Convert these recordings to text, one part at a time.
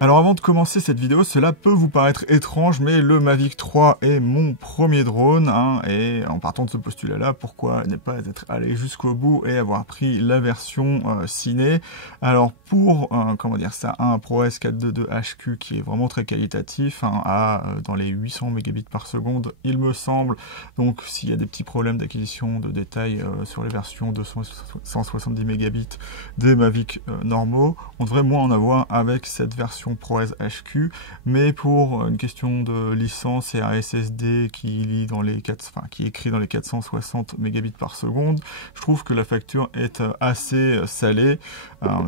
Alors avant de commencer cette vidéo, cela peut vous paraître étrange, mais le Mavic 3 est mon premier drone, hein, et en partant de ce postulat-là, pourquoi ne pas être allé jusqu'au bout et avoir pris la version ciné. Alors pour, comment dire ça, un ProRes 422 HQ qui est vraiment très qualitatif, hein, à dans les 800 mégabits par seconde, il me semble. Donc s'il y a des petits problèmes d'acquisition de détails sur les versions 270 mégabits des Mavic normaux, on devrait moins en avoir avec cette version ProRes HQ, mais pour une question de licence et un SSD qui lit dans les qui écrit dans les 460 mégabits par seconde, je trouve que la facture est assez salée.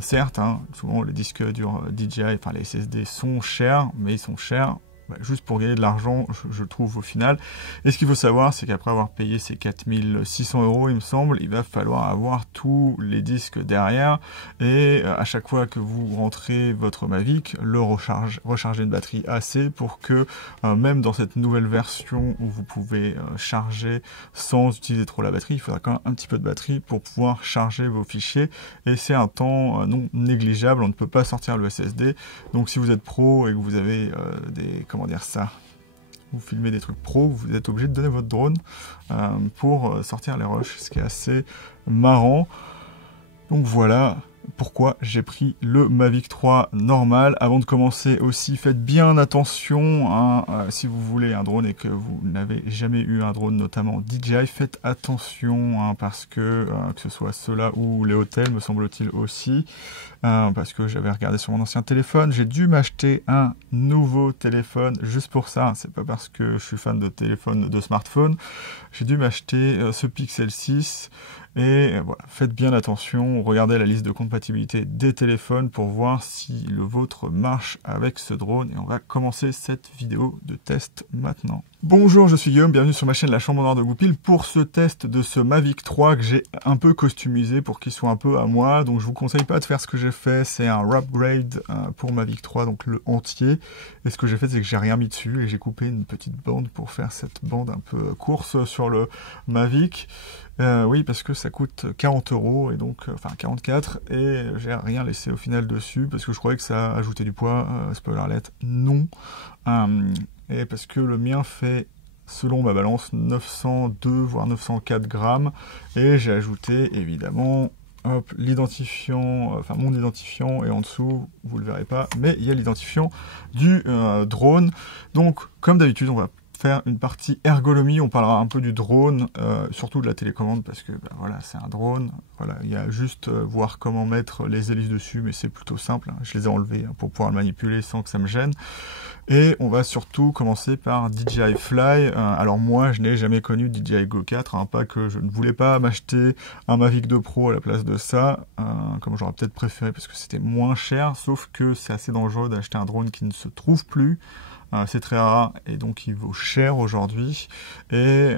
Certes, hein, souvent les disques durs DJI, enfin les SSD sont chers, mais ils sont chers juste pour gagner de l'argent, je trouve au final. Et ce qu'il faut savoir, c'est qu'après avoir payé ces 4600 €, il me semble, il va falloir avoir tous les disques derrière. Et à chaque fois que vous rentrez votre Mavic, le recharger une batterie assez pour que, même dans cette nouvelle version où vous pouvez charger sans utiliser trop la batterie, il faudra quand même un petit peu de batterie pour pouvoir charger vos fichiers. Et c'est un temps non négligeable, on ne peut pas sortir le SSD. Donc si vous êtes pro et que vous avez vous filmez des trucs pro, vous êtes obligé de donner votre drone pour sortir les rushs, ce qui est assez marrant. Donc voilà pourquoi j'ai pris le Mavic 3 normal. Avant de commencer aussi, faites bien attention, hein, si vous voulez un drone et que vous n'avez jamais eu un drone, notamment DJI, faites attention, hein, parce que ce soit ceux-là ou les hôtels, me semble-t-il aussi, parce que j'avais regardé sur mon ancien téléphone, j'ai dû m'acheter un nouveau téléphone juste pour ça. C'est pas parce que je suis fan de téléphone, de smartphone, j'ai dû m'acheter ce Pixel 6. Et voilà, faites bien attention, regardez la liste de compatibilité des téléphones pour voir si le vôtre marche avec ce drone. Et on va commencer cette vidéo de test maintenant. Bonjour, je suis Guillaume, bienvenue sur ma chaîne La Chambre Noire de Goupil pour ce test de ce Mavic 3 que j'ai un peu customisé pour qu'il soit un peu à moi. Donc je vous conseille pas de faire ce que j'ai fait, c'est un upgrade pour Mavic 3, donc le entier. Et ce que j'ai fait, c'est que j'ai rien mis dessus et j'ai coupé une petite bande pour faire cette bande un peu course sur le Mavic. Oui, parce que ça coûte 40 € et donc, enfin 44, et j'ai rien laissé au final dessus parce que je croyais que ça ajoutait du poids. Spoiler alert, non. Et parce que le mien fait, selon ma balance, 902 voire 904 grammes, et j'ai ajouté évidemment l'identifiant, enfin mon identifiant, et en dessous vous le verrez pas, mais il y a l'identifiant du drone. Donc comme d'habitude, on va faire une partie ergonomie, on parlera un peu du drone, surtout de la télécommande, parce que voilà, c'est un drone. Voilà, il y a juste voir comment mettre les hélices dessus, mais c'est plutôt simple, hein. Je les ai enlevées pour pouvoir le manipuler sans que ça me gêne. Et on va surtout commencer par DJI Fly. Alors moi, je n'ai jamais connu DJI Go 4, hein, pas que je ne voulais pas m'acheter un Mavic 2 Pro à la place de ça, comme j'aurais peut-être préféré parce que c'était moins cher, sauf que c'est assez dangereux d'acheter un drone qui ne se trouve plus. C'est très rare et donc il vaut cher aujourd'hui, et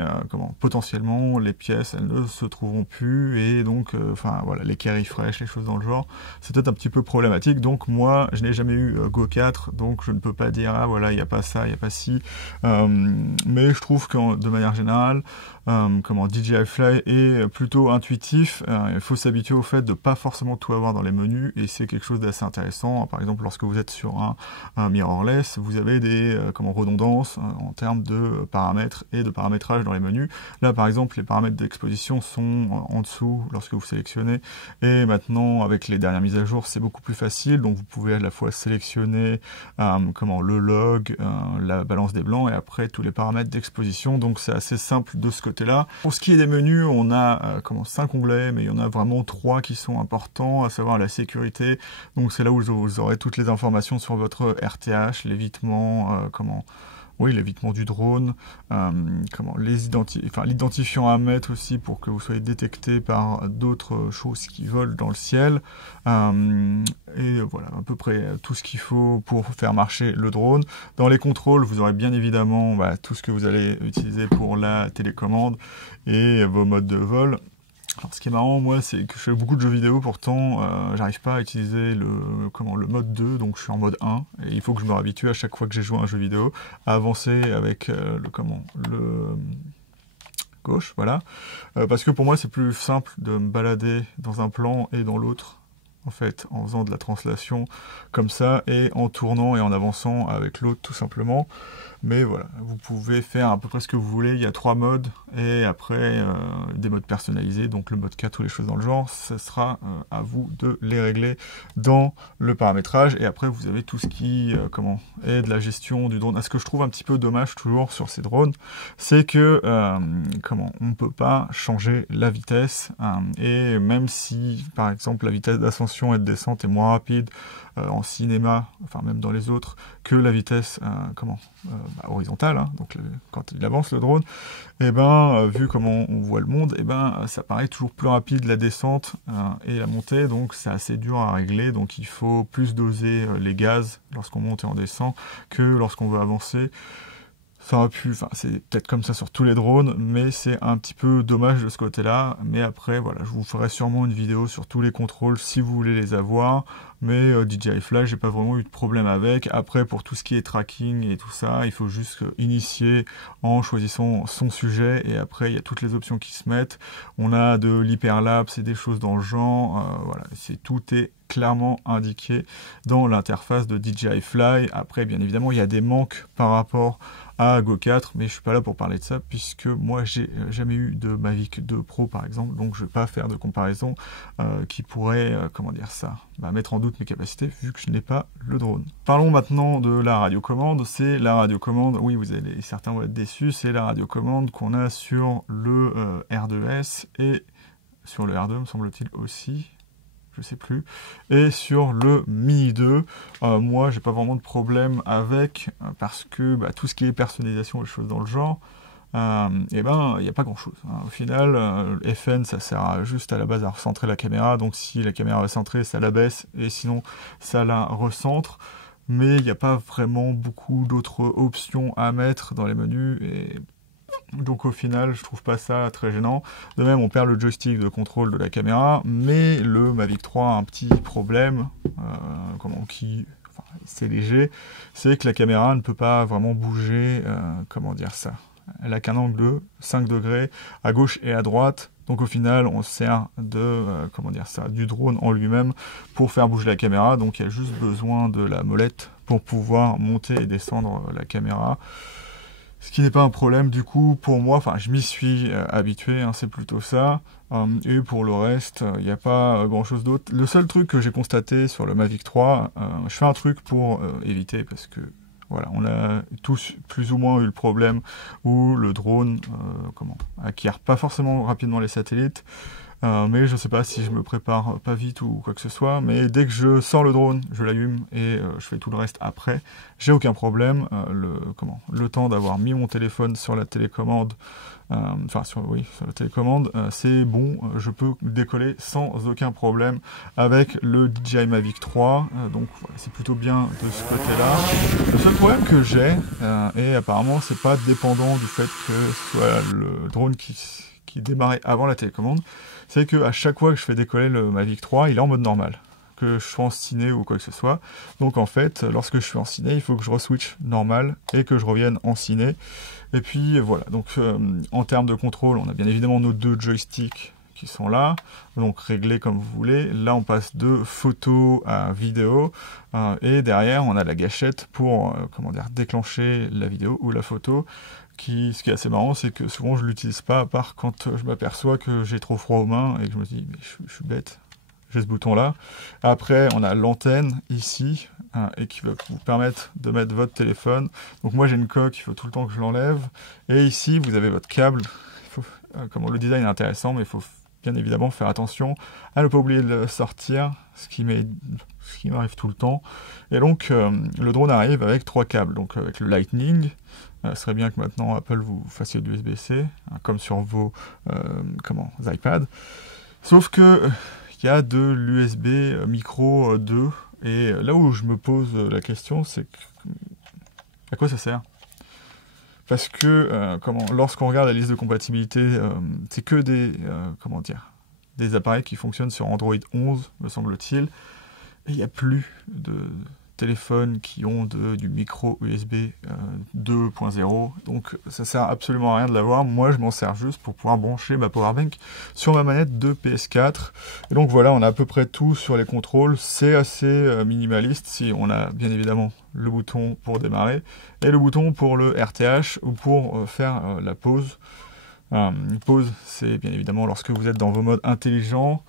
potentiellement les pièces elles ne se trouveront plus, et donc enfin voilà, les carry fresh, les choses dans le genre, c'est peut-être un petit peu problématique. Donc moi je n'ai jamais eu Go 4, donc je ne peux pas dire ah voilà, il n'y a pas ça, il n'y a pas ci, mais je trouve que de manière générale DJI Fly est plutôt intuitif. Il faut s'habituer au fait de pas forcément tout avoir dans les menus, et c'est quelque chose d'assez intéressant. Par exemple, lorsque vous êtes sur un mirrorless, vous avez des des redondances en termes de paramètres et de paramétrage dans les menus. Là par exemple les paramètres d'exposition sont en dessous lorsque vous sélectionnez, et maintenant avec les dernières mises à jour c'est beaucoup plus facile, donc vous pouvez à la fois sélectionner le log, la balance des blancs et après tous les paramètres d'exposition, donc c'est assez simple de ce côté-là. Pour ce qui est des menus, on a 5 onglets, mais il y en a vraiment 3 qui sont importants, à savoir la sécurité, donc c'est là où vous aurez toutes les informations sur votre RTH, l'évitement, l'évitement du drone, l'identifiant à mettre aussi pour que vous soyez détecté par d'autres choses qui volent dans le ciel, et voilà à peu près tout ce qu'il faut pour faire marcher le drone. Dans les contrôles, vous aurez bien évidemment tout ce que vous allez utiliser pour la télécommande et vos modes de vol. Alors, ce qui est marrant, moi, c'est que je fais beaucoup de jeux vidéo, pourtant, j'arrive pas à utiliser le mode 2, donc je suis en mode 1, et il faut que je me réhabitue à chaque fois que j'ai joué à un jeu vidéo, à avancer avec le gauche, voilà. Parce que pour moi, c'est plus simple de me balader dans un plan et dans l'autre, en fait, en faisant de la translation comme ça, et en tournant et en avançant avec l'autre, tout simplement. Mais voilà, vous pouvez faire à peu près ce que vous voulez, il y a 3 modes, et après des modes personnalisés, donc le mode 4 ou les choses dans le genre, ce sera à vous de les régler dans le paramétrage, et après vous avez tout ce qui est de la gestion du drone. Ce que je trouve un petit peu dommage toujours sur ces drones, c'est que on peut pas changer la vitesse, et même si par exemple la vitesse d'ascension et de descente est moins rapide en cinéma, enfin même dans les autres, que la vitesse horizontale, donc quand il avance le drone, vu comment on voit le monde, ça paraît toujours plus rapide la descente et la montée, donc c'est assez dur à régler, donc il faut plus doser les gaz lorsqu'on monte et on descend que lorsqu'on veut avancer. C'est peut-être comme ça sur tous les drones, mais c'est un petit peu dommage de ce côté-là. Mais après, voilà, je vous ferai sûrement une vidéo sur tous les contrôles si vous voulez les avoir. Mais DJI Fly, j'ai pas vraiment eu de problème avec. Après, pour tout ce qui est tracking et tout ça, il faut juste initier en choisissant son sujet. Et après, il y a toutes les options qui se mettent. On a de l'hyperlapse et des choses dans le genre. Voilà, tout est clairement indiqué dans l'interface de DJI Fly. Après, bien évidemment, il y a des manques par rapport à Go 4, mais je suis pas là pour parler de ça, puisque moi, j'ai jamais eu de Mavic 2 Pro, par exemple, donc je vais pas faire de comparaison qui pourrait, mettre en doute mes capacités, vu que je n'ai pas le drone. Parlons maintenant de la radiocommande. C'est la radiocommande, oui, certains vont être déçus, c'est la radiocommande qu'on a sur le R2S, et sur le R2, me semble-t-il aussi, je sais plus, et sur le Mini 2, moi j'ai pas vraiment de problème avec, parce que tout ce qui est personnalisation et choses dans le genre, il n'y a pas grand chose. Au final, FN ça sert juste à la base à recentrer la caméra, donc si la caméra va centrer, ça la baisse, et sinon ça la recentre, mais il n'y a pas vraiment beaucoup d'autres options à mettre dans les menus, et donc au final, je trouve pas ça très gênant. De même, on perd le joystick de contrôle de la caméra, mais le Mavic 3 a un petit problème, c'est léger, c'est que la caméra ne peut pas vraiment bouger, elle a qu'un angle de 5 degrés à gauche et à droite, donc au final, on sert de, du drone en lui-même pour faire bouger la caméra, donc il y a juste besoin de la molette pour pouvoir monter et descendre la caméra. Ce qui n'est pas un problème du coup pour moi, je m'y suis habitué, c'est plutôt ça. Et pour le reste, il n'y a pas grand chose d'autre. Le seul truc que j'ai constaté sur le Mavic 3, je fais un truc pour éviter, parce que voilà, on a tous plus ou moins eu le problème où le drone acquiert pas forcément rapidement les satellites. Mais je sais pas si je me prépare pas vite ou quoi que ce soit, mais dès que je sors le drone, je l'allume et je fais tout le reste après, j'ai aucun problème. Le temps d'avoir mis mon téléphone sur la télécommande, sur la télécommande, c'est bon, je peux décoller sans aucun problème avec le DJI Mavic 3, donc voilà, c'est plutôt bien de ce côté-là. Le seul problème que j'ai, et apparemment c'est pas dépendant du fait que ce soit le drone qui démarrait avant la télécommande, c'est que à chaque fois que je fais décoller le Mavic 3, il est en mode normal, que je sois en ciné ou quoi que ce soit. Donc en fait, lorsque je suis en ciné, il faut que je re-switch normal et que je revienne en ciné. Et puis voilà, donc en termes de contrôle, on a bien évidemment nos 2 joysticks qui sont là, donc réglés comme vous voulez. Là on passe de photo à vidéo, et derrière on a la gâchette pour déclencher la vidéo ou la photo. Ce qui est assez marrant, c'est que souvent je l'utilise pas, à part quand je m'aperçois que j'ai trop froid aux mains et que je me dis mais je suis bête. J'ai ce bouton là. Après, on a l'antenne ici, et qui va vous permettre de mettre votre téléphone. Donc moi j'ai une coque, il faut tout le temps que je l'enlève. Et ici, vous avez votre câble. Le design est intéressant, mais il faut bien évidemment faire attention à ne pas oublier de le sortir, ce qui m'arrive tout le temps. Et donc le drone arrive avec 3 câbles. Donc avec le Lightning. Ce serait bien que maintenant Apple vous fassiez de l'USB-C, comme sur vos iPads. Sauf que il y a de l'USB micro 2, et là où je me pose la question, c'est à quoi ça sert? Parce que lorsqu'on regarde la liste de compatibilité, c'est que des appareils qui fonctionnent sur Android 11, me semble-t-il, et il n'y a plus de téléphones qui ont du micro USB 2.0, donc ça sert absolument à rien de l'avoir. Moi je m'en sers juste pour pouvoir brancher ma powerbank sur ma manette de PS4, et donc voilà, on a à peu près tout sur les contrôles. C'est assez minimaliste. Si on a bien évidemment le bouton pour démarrer et le bouton pour le RTH ou pour faire la pause. Une pause, c'est bien évidemment lorsque vous êtes dans vos modes intelligents.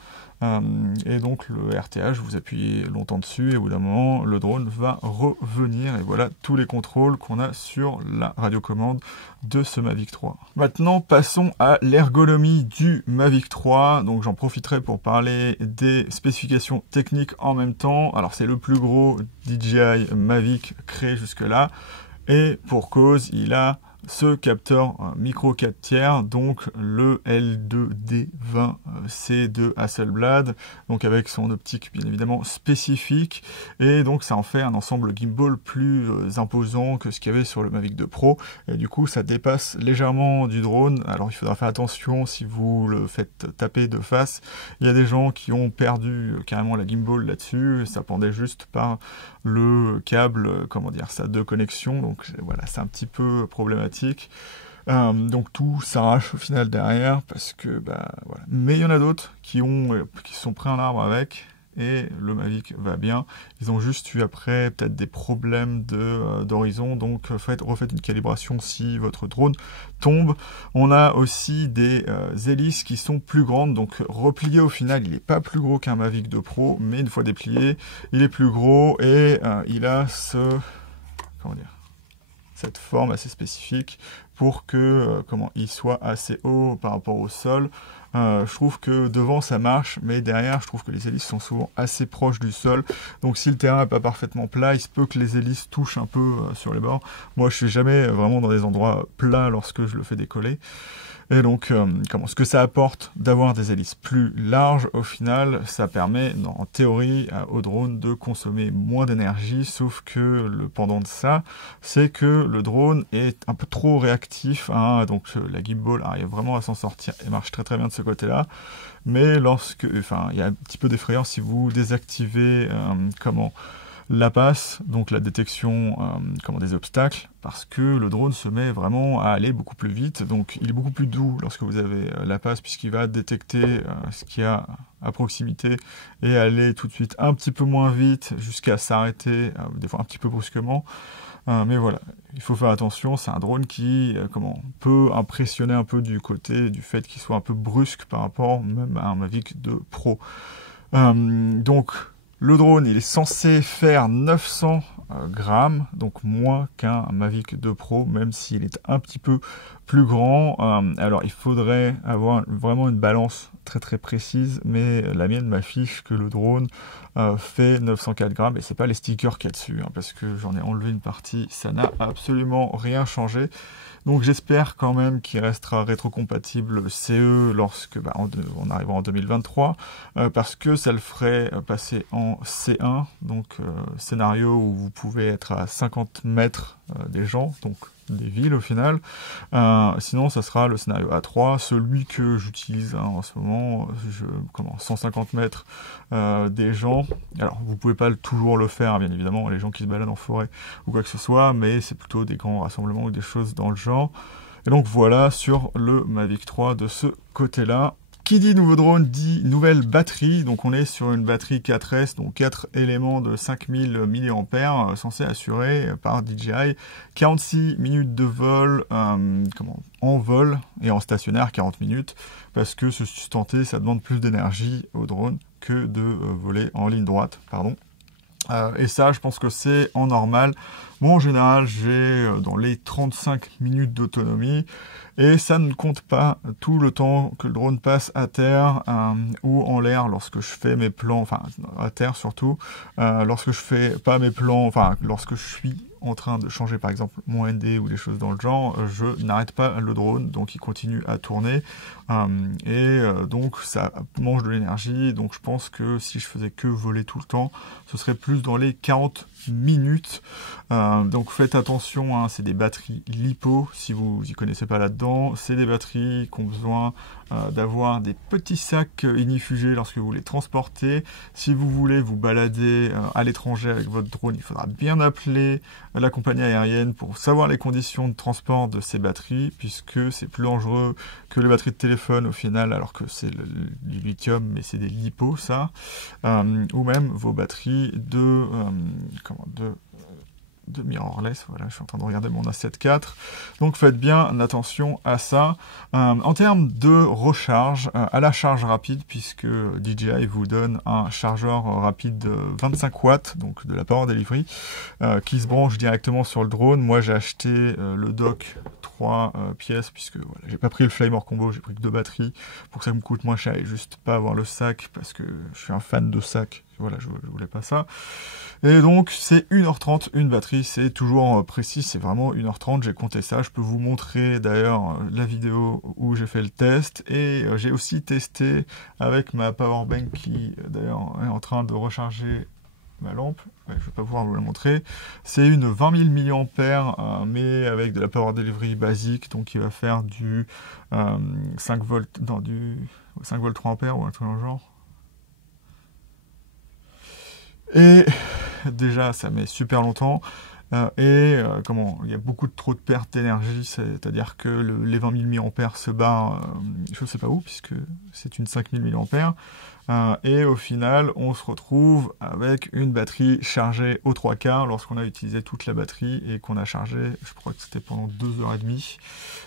Et donc le RTH, vous appuyez longtemps dessus et au bout d'un moment, le drone va revenir. Et voilà tous les contrôles qu'on a sur la radiocommande de ce Mavic 3. Maintenant, passons à l'ergonomie du Mavic 3. Donc j'en profiterai pour parler des spécifications techniques en même temps. Alors c'est le plus gros DJI Mavic créé jusque-là. Et pour cause, il a ce capteur micro 4 tiers, donc le L2D20C de Hasselblad, donc avec son optique bien évidemment spécifique, et donc ça en fait un ensemble gimbal plus imposant que ce qu'il y avait sur le Mavic 2 Pro, et du coup ça dépasse légèrement du drone. Alors il faudra faire attention si vous le faites taper de face. Il y a des gens qui ont perdu carrément la gimbal là-dessus, ça pendait juste par le câble, ça de connexion, donc voilà, c'est un petit peu problématique. Donc tout s'arrache au final derrière, parce que voilà. Mais il y en a d'autres qui sont pris en arbre avec, et le Mavic va bien. Ils ont juste eu après peut-être des problèmes d'horizon, donc refaites une calibration si votre drone tombe. On a aussi des hélices qui sont plus grandes, donc replié au final, il n'est pas plus gros qu'un Mavic 2 Pro, mais une fois déplié, il est plus gros, et il a cette forme assez spécifique pour que il soit assez haut par rapport au sol. Je trouve que devant ça marche, mais derrière je trouve que les hélices sont souvent assez proches du sol, donc si le terrain n'est pas parfaitement plat, il se peut que les hélices touchent un peu sur les bords. Moi je suis jamais vraiment dans des endroits plats lorsque je le fais décoller. Et donc, ce que ça apporte d'avoir des hélices plus larges, au final, ça permet, en théorie, au drone de consommer moins d'énergie, sauf que le pendant de ça, c'est que le drone est un peu trop réactif, donc la gimbal arrive vraiment à s'en sortir et marche très très bien de ce côté-là. Mais il y a un petit peu d'effrayant si vous désactivez, la passe, donc la détection des obstacles, parce que le drone se met vraiment à aller beaucoup plus vite. Donc il est beaucoup plus doux lorsque vous avez la passe, puisqu'il va détecter ce qu'il y a à proximité et aller tout de suite un petit peu moins vite jusqu'à s'arrêter, des fois un petit peu brusquement. Mais voilà, il faut faire attention, c'est un drone qui peut impressionner un peu du côté du fait qu'il soit un peu brusque par rapport même à un Mavic 2 Pro. Donc le drone, il est censé faire 900 grammes, donc moins qu'un Mavic 2 Pro, même s'il est un petit peu plus grand. Alors il faudrait avoir vraiment une balance très très précise, mais la mienne m'affiche que le drone fait 904 grammes, et c'est pas les stickers qu'il y a dessus, parce que j'en ai enlevé une partie, ça n'a absolument rien changé. Donc j'espère quand même qu'il restera rétrocompatible CE lorsque on arrivera en 2023, parce que ça le ferait passer en C1, donc scénario où vous pouvez être à 50 mètres des gens, donc des villes au final. Sinon ça sera le scénario A3, celui que j'utilise en ce moment, 150 mètres des gens. Alors vous pouvez pas toujours le faire, bien évidemment, les gens qui se baladent en forêt ou quoi que ce soit, mais c'est plutôt des grands rassemblements ou des choses dans le genre. Et donc voilà sur le Mavic 3 de ce côté-là. Qui dit nouveau drone dit nouvelle batterie. Donc on est sur une batterie 4S, donc 4 éléments de 5000 mAh, censé assurer par DJI 46 minutes de vol, en vol et en stationnaire 40 minutes, parce que se sustenter ça demande plus d'énergie au drone que de voler en ligne droite, pardon. Et ça, je pense que c'est en normal. Moi, en général, j'ai dans les 35 minutes d'autonomie. Et ça ne compte pas tout le temps que le drone passe à terre ou en l'air lorsque je fais mes plans, enfin à terre surtout, lorsque je fais pas mes plans, enfin lorsque je suis en train de changer par exemple mon ND ou des choses dans le genre, je n'arrête pas le drone, donc il continue à tourner donc ça mange de l'énergie. Donc je pense que si je faisais que voler tout le temps, ce serait plus dans les 40 minutes. Donc faites attention, hein, c'est des batteries LiPo, si vous y connaissez pas là-dedans. C'est des batteries qui ont besoin d'avoir des petits sacs ignifugés lorsque vous les transportez. Si vous voulez vous balader à l'étranger avec votre drone, il faudra bien appeler la compagnie aérienne pour savoir les conditions de transport de ces batteries, puisque c'est plus dangereux que les batteries de téléphone au final, alors que c'est du lithium, mais c'est des LiPo ça, ou même vos batteries de mirrorless. Voilà, je suis en train de regarder mon A7 IV. Donc faites bien attention à ça. En termes de recharge, à la charge rapide, puisque DJI vous donne un chargeur rapide de 25 watts, donc de la Power Delivery, qui se branche directement sur le drone. Moi j'ai acheté le dock 3 pièces, puisque voilà, j'ai pas pris le Flymore Combo, j'ai pris que 2 batteries, pour que ça me coûte moins cher et juste pas avoir le sac, parce que je suis un fan de sac. Voilà, je voulais pas ça. Et donc, c'est 1h30, une batterie, c'est toujours précis, c'est vraiment 1h30, j'ai compté ça. Je peux vous montrer d'ailleurs la vidéo où j'ai fait le test. Et j'ai aussi testé avec ma powerbank qui, d'ailleurs, est en train de recharger ma lampe. Ouais, je vais pas pouvoir vous la montrer. C'est une 20 000 mAh, mais avec de la power delivery basique, donc il va faire du 5 volts, dans du 5 volts 3 ampères ou un truc dans le genre. Et déjà, ça met super longtemps. Il y a beaucoup trop de pertes d'énergie, c'est-à-dire que les 20 000 mAh se barrent, je ne sais pas où, puisque c'est une 5000 mAh. Et au final, on se retrouve avec une batterie chargée aux 3/4 lorsqu'on a utilisé toute la batterie et qu'on a chargé, je crois que c'était pendant 2h30.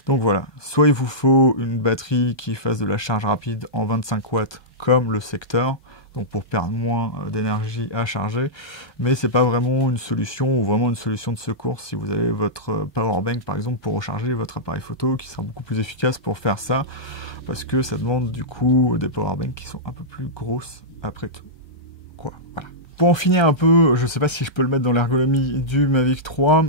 Donc voilà, soit il vous faut une batterie qui fasse de la charge rapide en 25 watts comme le Sector, donc pour perdre moins d'énergie à charger, mais c'est pas vraiment une solution, ou vraiment une solution de secours si vous avez votre powerbank par exemple pour recharger votre appareil photo, qui sera beaucoup plus efficace pour faire ça, parce que ça demande du coup des powerbanks qui sont un peu plus grosses après tout. Voilà. Pour en finir un peu, je sais pas si je peux le mettre dans l'ergonomie du Mavic 3,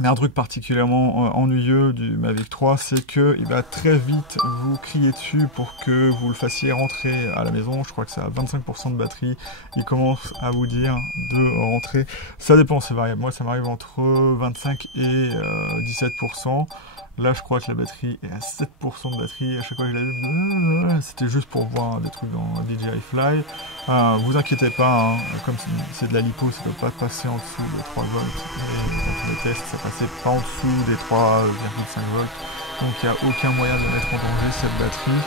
mais un truc particulièrement ennuyeux du Mavic 3, c'est qu'il va très vite vous crier dessus pour que vous le fassiez rentrer à la maison. Je crois que ça a 25% de batterie. Il commence à vous dire de rentrer. Ça dépend, c'est variable. Moi, ça m'arrive entre 25 et 17%. Là, je crois que la batterie est à 7% de batterie. À chaque fois que je l'ai vu, c'était juste pour voir des trucs dans DJI Fly. Vous inquiétez pas, hein, comme c'est de la LiPo, ça ne doit pas passer en dessous de 3 volts. Et dans tous les tests, ça passait pas en dessous des 3,5 volts. Donc il n'y a aucun moyen de mettre en danger cette batterie.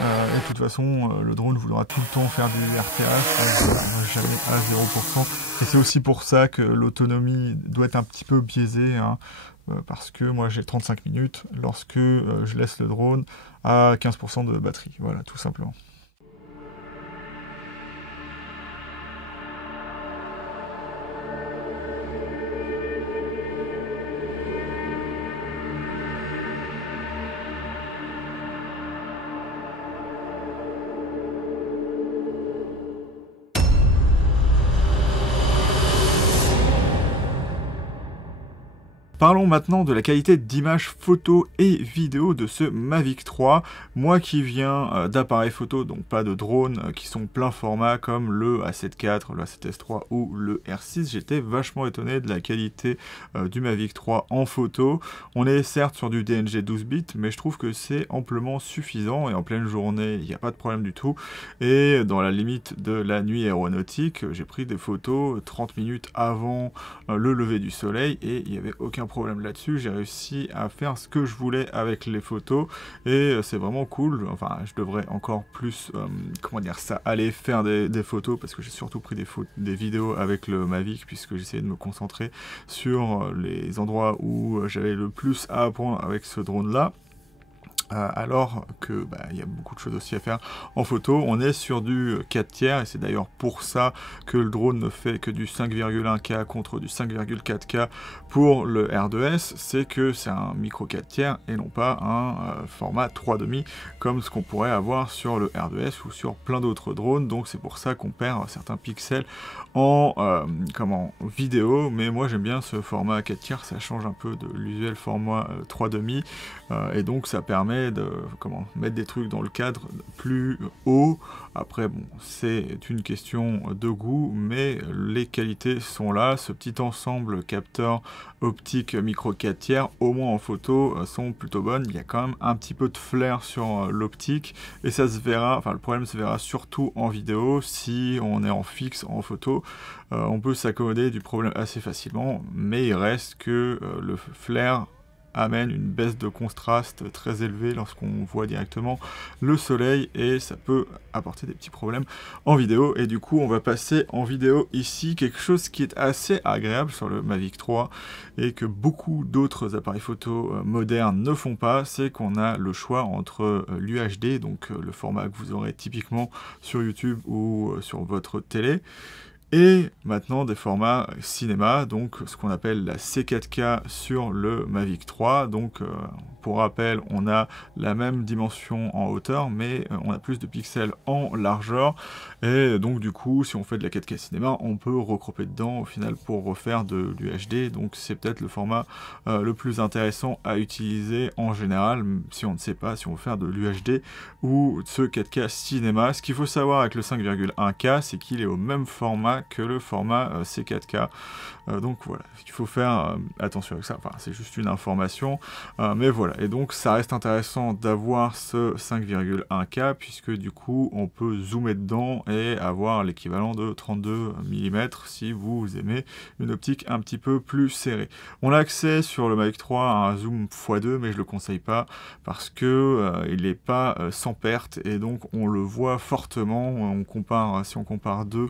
Et de toute façon, le drone voudra tout le temps faire du RTH, jamais à 0%. Et c'est aussi pour ça que l'autonomie doit être un petit peu biaisée, hein, parce que moi j'ai 35 minutes lorsque je laisse le drone à 15% de batterie. Voilà, tout simplement. Parlons maintenant de la qualité d'image photo et vidéo de ce Mavic 3. Moi qui viens d'appareils photo, donc pas de drones, qui sont plein format comme le A7 IV, le A7S III ou le R6, j'étais vachement étonné de la qualité du Mavic 3 en photo. On est certes sur du DNG 12 bits, mais je trouve que c'est amplement suffisant et en pleine journée, il n'y a pas de problème du tout. Et dans la limite de la nuit aéronautique, j'ai pris des photos 30 minutes avant le lever du soleil et il n'y avait aucun problème problème là-dessus, j'ai réussi à faire ce que je voulais avec les photos, et c'est vraiment cool. Enfin, je devrais encore plus, comment dire ça, aller faire des photos, parce que j'ai surtout pris des vidéos avec le Mavic, puisque j'essayais de me concentrer sur les endroits où j'avais le plus à apprendre avec ce drone-là. Alors que il y a beaucoup de choses aussi à faire en photo. On est sur du 4 tiers, et c'est d'ailleurs pour ça que le drone ne fait que du 5,1K contre du 5,4K pour le R2S, c'est que c'est un micro 4 tiers et non pas un format 3,5 comme ce qu'on pourrait avoir sur le R2S ou sur plein d'autres drones. Donc c'est pour ça qu'on perd certains pixels en vidéo, mais moi j'aime bien ce format 4 tiers, ça change un peu de l'usuel format 3,5, et donc ça permet de mettre des trucs dans le cadre plus haut. Après bon, c'est une question de goût, mais les qualités sont là. Ce petit ensemble capteur optique micro 4 tiers, au moins en photo, sont plutôt bonnes. Il y a quand même un petit peu de flair sur l'optique, et ça se verra, enfin le problème se verra surtout en vidéo. Si on est en fixe en photo, on peut s'accommoder du problème assez facilement, mais il reste que le flair amène une baisse de contraste très élevée lorsqu'on voit directement le soleil, et ça peut apporter des petits problèmes en vidéo. Et du coup on va passer en vidéo ici, quelque chose qui est assez agréable sur le Mavic 3 et que beaucoup d'autres appareils photo modernes ne font pas, c'est qu'on a le choix entre l'UHD, donc le format que vous aurez typiquement sur YouTube ou sur votre télé, et maintenant des formats cinéma, donc ce qu'on appelle la C4K sur le Mavic 3. Donc pour rappel, on a la même dimension en hauteur, mais on a plus de pixels en largeur, et donc du coup si on fait de la 4K cinéma, on peut recropper dedans au final pour refaire de l'UHD. Donc c'est peut-être le format le plus intéressant à utiliser en général, si on ne sait pas si on veut faire de l'UHD ou ce 4K cinéma. Ce qu'il faut savoir avec le 5,1K, c'est qu'il est au même format que le format C4K. Donc voilà, il faut faire attention avec ça. Enfin, c'est juste une information, mais voilà. Et donc ça reste intéressant d'avoir ce 5,1K, puisque du coup on peut zoomer dedans et avoir l'équivalent de 32 mm si vous aimez une optique un petit peu plus serrée. On a accès sur le Mavic 3 à un zoom x2, mais je le conseille pas parce que il n'est pas sans perte, et donc on le voit fortement. On compare, si on compare deux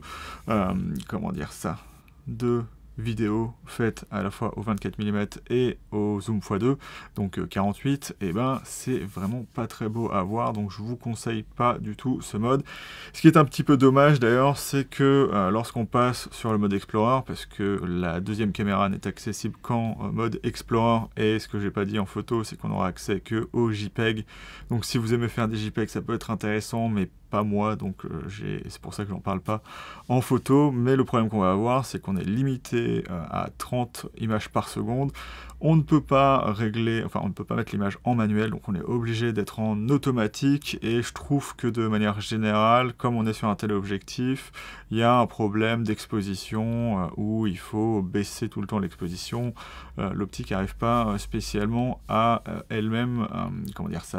deux vidéos faites à la fois au 24 mm et au zoom x2, donc 48, et c'est vraiment pas très beau à voir, donc je vous conseille pas du tout ce mode. Ce qui est un petit peu dommage d'ailleurs, c'est que lorsqu'on passe sur le mode Explorer, parce que la deuxième caméra n'est accessible qu'en mode Explorer, et ce que j'ai pas dit en photo, c'est qu'on aura accès que au JPEG. Donc si vous aimez faire des JPEG, ça peut être intéressant, mais pas moi, donc c'est pour ça que j'en parle pas en photo. Mais le problème qu'on va avoir, c'est qu'on est limité à 30 images par seconde. On ne peut pas régler, enfin on ne peut pas mettre l'image en manuel, donc on est obligé d'être en automatique, et je trouve que de manière générale, comme on est sur un téléobjectif, il y a un problème d'exposition où il faut baisser tout le temps l'exposition. L'optique n'arrive pas spécialement à elle-même,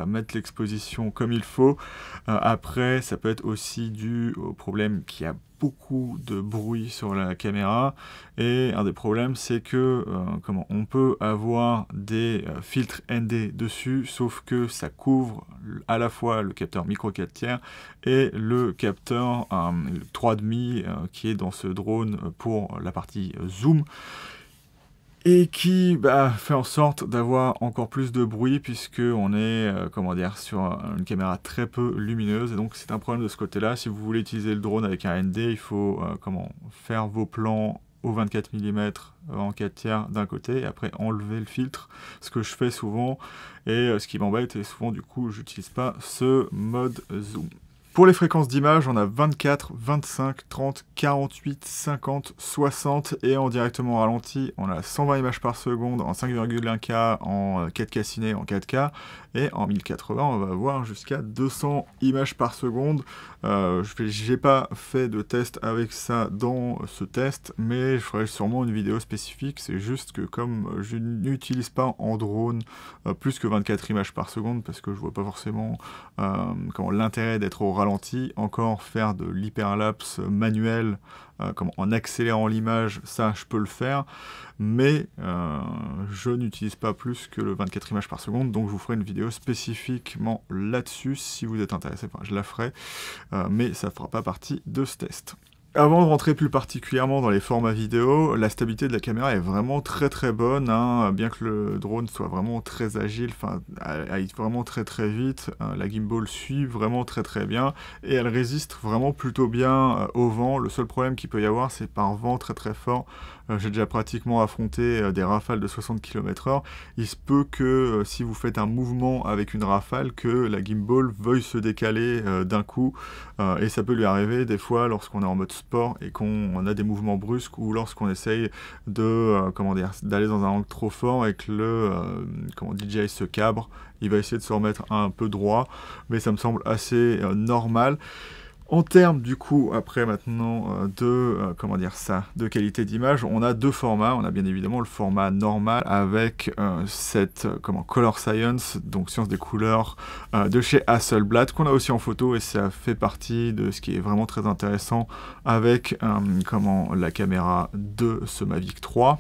mettre l'exposition comme il faut. Après, ça peut être aussi dû au problème qu'il y a beaucoup de bruit sur la caméra, et un des problèmes c'est que on peut avoir des filtres ND dessus, sauf que ça couvre à la fois le capteur micro 4 tiers et le capteur 3,5 qui est dans ce drone pour la partie zoom, et qui fait en sorte d'avoir encore plus de bruit, puisque on est sur une caméra très peu lumineuse, et donc c'est un problème de ce côté-là. Si vous voulez utiliser le drone avec un ND, il faut faire vos plans au 24 mm en 4 tiers d'un côté, et après enlever le filtre, ce que je fais souvent, et ce qui m'embête, et souvent du coup j'utilise pas ce mode zoom. Pour les fréquences d'image, on a 24, 25, 30, 48, 50, 60, et en directement ralenti, on a 120 images par seconde en 5,1K, en 4K ciné, en 4K, et en 1080, on va avoir jusqu'à 200 images par seconde. J'ai pas fait de test avec ça dans ce test, mais je ferai sûrement une vidéo spécifique. C'est juste que comme je n'utilise pas en drone plus que 24 images par seconde, parce que je vois pas forcément l'intérêt d'être au ralenti ralenti, encore faire de l'hyperlapse manuel, en accélérant l'image, ça je peux le faire, mais je n'utilise pas plus que le 24 images par seconde, donc je vous ferai une vidéo spécifiquement là-dessus, si vous êtes intéressé, enfin je la ferai, mais ça ne fera pas partie de ce test. Avant de rentrer plus particulièrement dans les formats vidéo, la stabilité de la caméra est vraiment très très bonne, hein, bien que le drone soit vraiment très agile, enfin aille vraiment très très vite, la gimbal suit vraiment très très bien, et elle résiste vraiment plutôt bien au vent. Le seul problème qu'il peut y avoir, c'est par vent très très fort. J'ai déjà pratiquement affronté des rafales de 60 km/h. Il se peut que si vous faites un mouvement avec une rafale, que la gimbal veuille se décaler d'un coup, et ça peut lui arriver des fois lorsqu'on est en mode sport et qu'on a des mouvements brusques, ou lorsqu'on essaye de d'aller dans un angle trop fort et que le DJI se cabre, il va essayer de se remettre un peu droit, mais ça me semble assez normal. En termes du coup, après maintenant, de qualité d'image, on a deux formats. On a bien évidemment le format normal avec cette Color Science, donc science des couleurs de chez Hasselblad, qu'on a aussi en photo, et ça fait partie de ce qui est vraiment très intéressant avec la caméra de ce Mavic 3.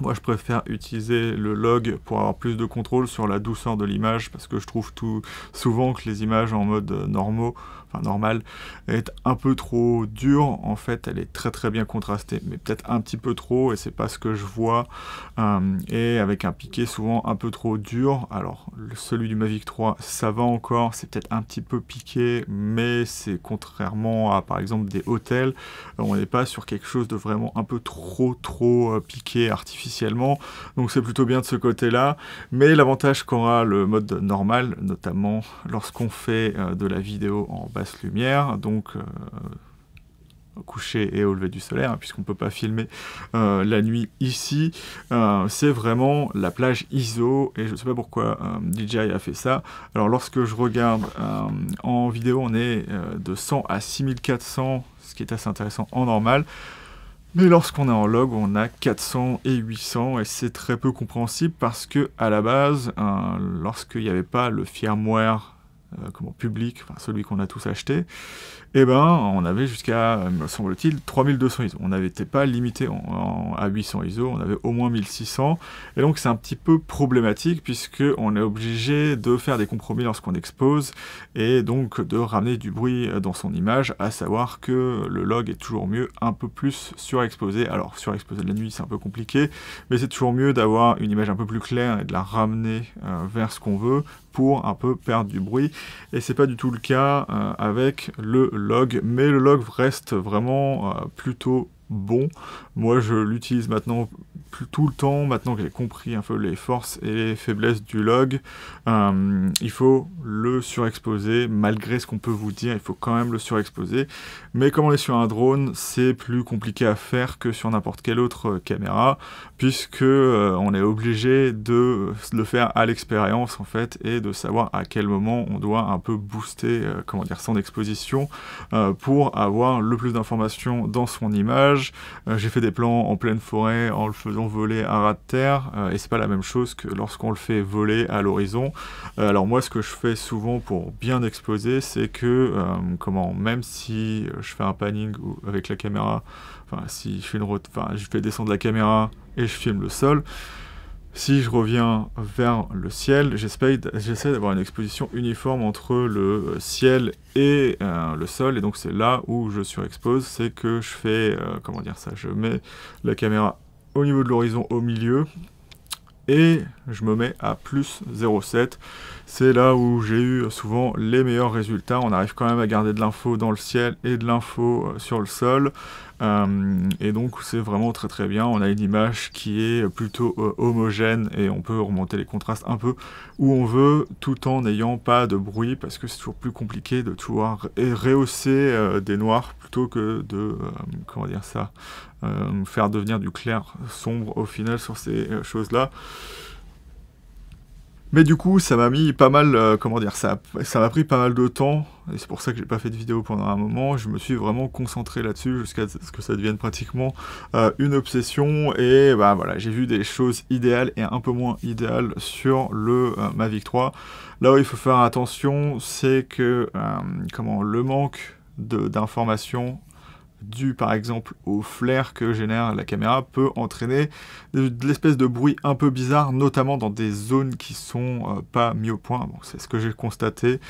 Moi, je préfère utiliser le log pour avoir plus de contrôle sur la douceur de l'image, parce que je trouve souvent que les images en mode normal, est un peu trop dure. En fait, elle est très très bien contrastée, mais peut-être un petit peu trop, et c'est pas ce que je vois, et avec un piqué souvent un peu trop dur. Alors, celui du Mavic 3, ça va encore, c'est peut-être un petit peu piqué, mais c'est contrairement à, par exemple, des hôtels, on n'est pas sur quelque chose de vraiment un peu trop piqué artificiellement, donc c'est plutôt bien de ce côté-là. Mais l'avantage qu'aura le mode normal, notamment lorsqu'on fait de la vidéo en basse lumière, donc au coucher et au lever du soleil, puisqu'on ne peut pas filmer la nuit ici, c'est vraiment la plage ISO, et je ne sais pas pourquoi DJI a fait ça. Alors lorsque je regarde en vidéo, on est de 100 à 6400, ce qui est assez intéressant en normal. Mais lorsqu'on est en log, on a 400 et 800, et c'est très peu compréhensible parce que à la base, lorsqu'il n'y avait pas le firmware public, celui qu'on a tous acheté, on avait jusqu'à, me semble-t-il, 3200 ISO. On n'était pas limité à 800 ISO, on avait au moins 1600, et donc c'est un petit peu problématique puisqu'on est obligé de faire des compromis lorsqu'on expose, et donc de ramener du bruit dans son image, à savoir que le log est toujours mieux, un peu plus surexposé. Alors surexposé de la nuit, c'est un peu compliqué, mais c'est toujours mieux d'avoir une image un peu plus claire et de la ramener vers ce qu'on veut, pour un peu perdre du bruit, et c'est pas du tout le cas avec le log, mais le log reste vraiment plutôt bon. Moi je l'utilise maintenant tout le temps, maintenant que j'ai compris un peu les forces et les faiblesses du log. Il faut le surexposer, malgré ce qu'on peut vous dire, il faut quand même le surexposer, mais comme on est sur un drone, c'est plus compliqué à faire que sur n'importe quelle autre caméra, puisque on est obligé de le faire à l'expérience en fait, et de savoir à quel moment on doit un peu booster son exposition pour avoir le plus d'informations dans son image. J'ai fait des plans en pleine forêt en le faisant voler à ras de terre, et c'est pas la même chose que lorsqu'on le fait voler à l'horizon. Alors moi, ce que je fais souvent pour bien exposer, c'est que même si je fais un panning avec la caméra, si je fais je fais descendre la caméra et je filme le sol, si je reviens vers le ciel, j'essaie d'avoir une exposition uniforme entre le ciel et le sol, et donc c'est là où je surexpose, c'est que je fais, je mets la caméra au niveau de l'horizon au milieu, et je me mets à plus 0,7. C'est là où j'ai eu souvent les meilleurs résultats. On arrive quand même à garder de l'info dans le ciel et de l'info sur le sol. Et donc c'est vraiment très très bien. On a une image qui est plutôt homogène, et on peut remonter les contrastes un peu où on veut, tout en n'ayant pas de bruit, parce que c'est toujours plus compliqué de toujours rehausser des noirs plutôt que de faire devenir du clair sombre au final sur ces choses-là. Mais du coup, ça m'a mis pas mal, comment dire, ça m'a pris pas mal de temps, et c'est pour ça que j'ai pas fait de vidéo pendant un moment. Je me suis vraiment concentré là-dessus jusqu'à ce que ça devienne pratiquement une obsession, et bah voilà, j'ai vu des choses idéales et un peu moins idéales sur le Mavic 3. Là où il faut faire attention, c'est que le manque d'informations dû par exemple au flair que génère la caméra peut entraîner de l'espèce de bruit un peu bizarre, notamment dans des zones qui sont pas mis au point. Bon, c'est ce que j'ai constaté.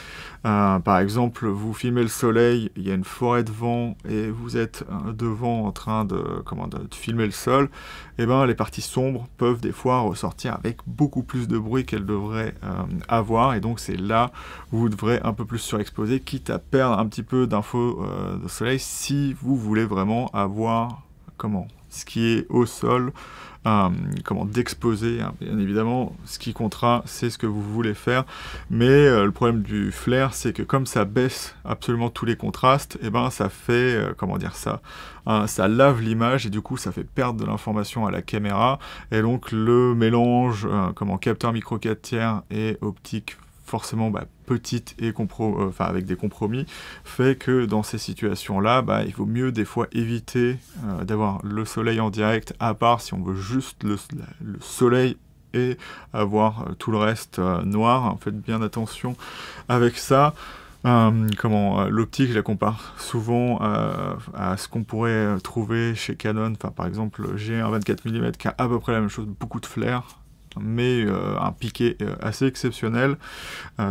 Par exemple, vous filmez le soleil, il y a une forêt de vent et vous êtes devant en train de filmer le sol. Et ben, les parties sombres peuvent des fois ressortir avec beaucoup plus de bruit qu'elles devraient avoir, et donc c'est là où vous devrez un peu plus surexposer, quitte à perdre un petit peu d'infos de soleil si vous voulez vraiment avoir ce qui est au sol, d'exposer, hein. Bien évidemment, ce qui comptera, c'est ce que vous voulez faire, mais le problème du flair, c'est que comme ça baisse absolument tous les contrastes, et ben ça fait, ça lave l'image, et du coup ça fait perdre de l'information à la caméra, et donc le mélange, capteur micro 4 tiers et optique forcément petite et avec des compromis, fait que dans ces situations-là, il vaut mieux des fois éviter d'avoir le soleil en direct, à part si on veut juste le soleil et avoir tout le reste noir. Faites bien attention avec ça. L'optique, je la compare souvent à ce qu'on pourrait trouver chez Canon. Par exemple, j'ai un 24 mm qui a à peu près la même chose, beaucoup de flair, mais un piqué assez exceptionnel,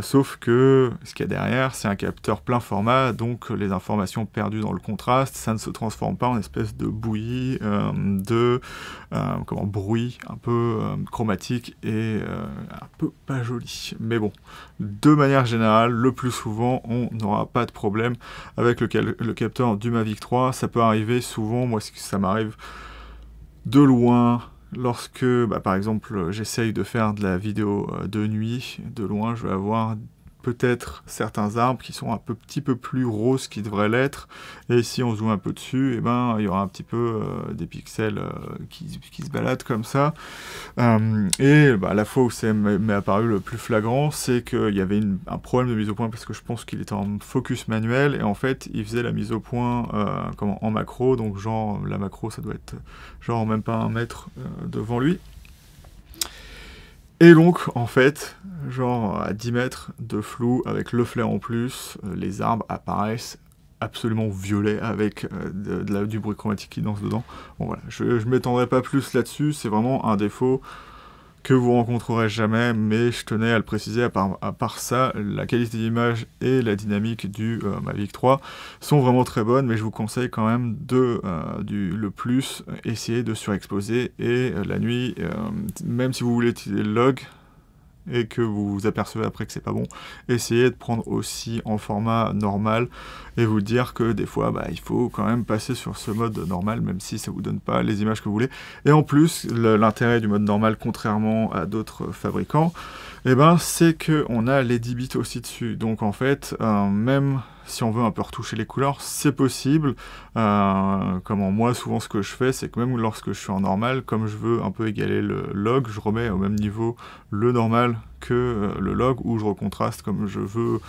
sauf que ce qu'il y a derrière, c'est un capteur plein format, donc les informations perdues dans le contraste, ça ne se transforme pas en espèce de bouillie, bruit un peu chromatique et un peu pas joli. Mais bon, de manière générale, le plus souvent, on n'aura pas de problème avec le capteur du Mavic 3. Ça peut arriver souvent, moi ça m'arrive de loin, lorsque, par exemple, j'essaye de faire de la vidéo de nuit, de loin, je vais avoir peut-être certains arbres qui sont un petit peu plus roses qu'ils devraient l'être, et si on zoome un peu dessus, il y aura un petit peu des pixels qui se baladent comme ça. La fois où ça m'est apparu le plus flagrant, c'est qu'il y avait un problème de mise au point, parce que je pense qu'il était en focus manuel, et en fait, il faisait la mise au point en macro, donc genre, la macro, ça doit être genre même pas 1 mètre devant lui. Et donc, en fait, genre à 10 mètres de flou, avec le flair en plus, les arbres apparaissent absolument violets avec du bruit chromatique qui danse dedans. Bon voilà, je m'étendrai pas plus là-dessus, c'est vraiment un défaut que vous rencontrerez jamais, mais je tenais à le préciser. À part ça, la qualité d'image et la dynamique du Mavic 3 sont vraiment très bonnes, mais je vous conseille quand même le plus essayer de surexposer, et la nuit, même si vous voulez utiliser le log, et que vous vous apercevez après que c'est pas bon, essayez de prendre aussi en format normal, et vous dire que des fois, il faut quand même passer sur ce mode normal, même si ça vous donne pas les images que vous voulez. Et en plus, l'intérêt du mode normal, contrairement à d'autres fabricants, c'est qu'on a les 10 bits aussi dessus. Donc en fait, même si on veut un peu retoucher les couleurs, c'est possible. Moi, souvent, ce que je fais, c'est que même lorsque je suis en normal, comme je veux un peu égaler le log, je remets au même niveau le normal que le log, ou je recontraste comme je veux